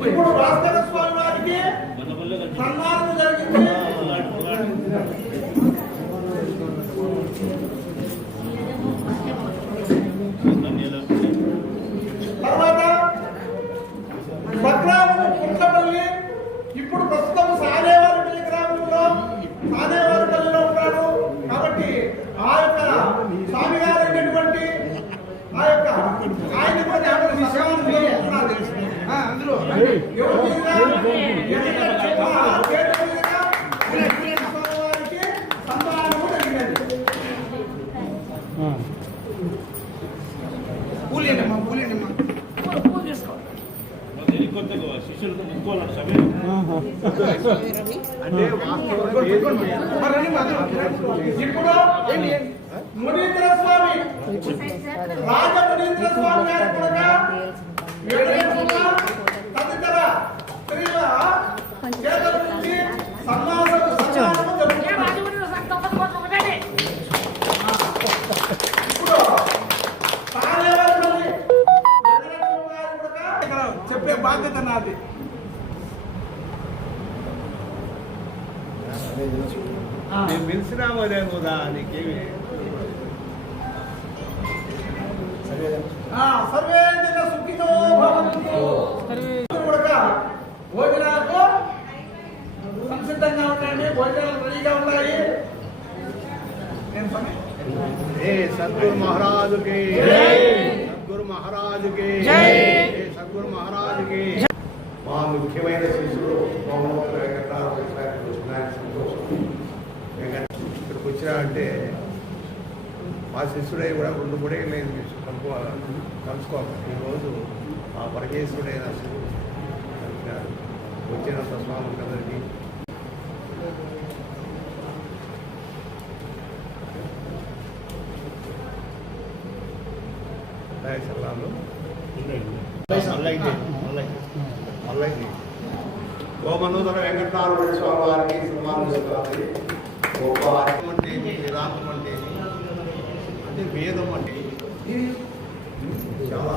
ఇప్పుడు భాస్కర స్వామి వారికి సన్మానం జరిగింది. ఆయన కూడా జ్ఞాపకం సన్మానం చేస్తున్నారు. అందులో ఎవరి మునీంద్ర స్వామి రాజ మునీంద్ర స్వామి గారి కూడా తదితర స్త్రీల చేతుల బాధ్యత నాది మేము నీకేమి? సర్వే జన భవంతు. కూడా భోజనాలకు సంసిద్ధంగా ఉండండి భోజనాలు రెడీగా ఉన్నాయి నేను ఏ సద్గురు మహారాజుకి. సద్గురు మహారాజుకి. సద్గురు మహారాజుకి. మా ముఖ్యమైన శిష్యుడు కోమలోపల వెంకటరావు సంతోషం. ఇక్కడికి వచ్చినా అంటే మా శిష్యుడై కూడా రెండు కూడా నేను కలుపు కలుసుకోవాలి. ఈరోజు ఆ పరమేశ్వరుడైన శివుడు కలిసినాడు. వచ్చినంత స్వాములందరికీ దయచల్లాలు గోమనూతన వెంకటనారాయణ స్వామి వారికి సన్మానిస్తుంది గొప్ప అంటే వేదాంతం అంటే అంటే వేదం అంటే. చాలా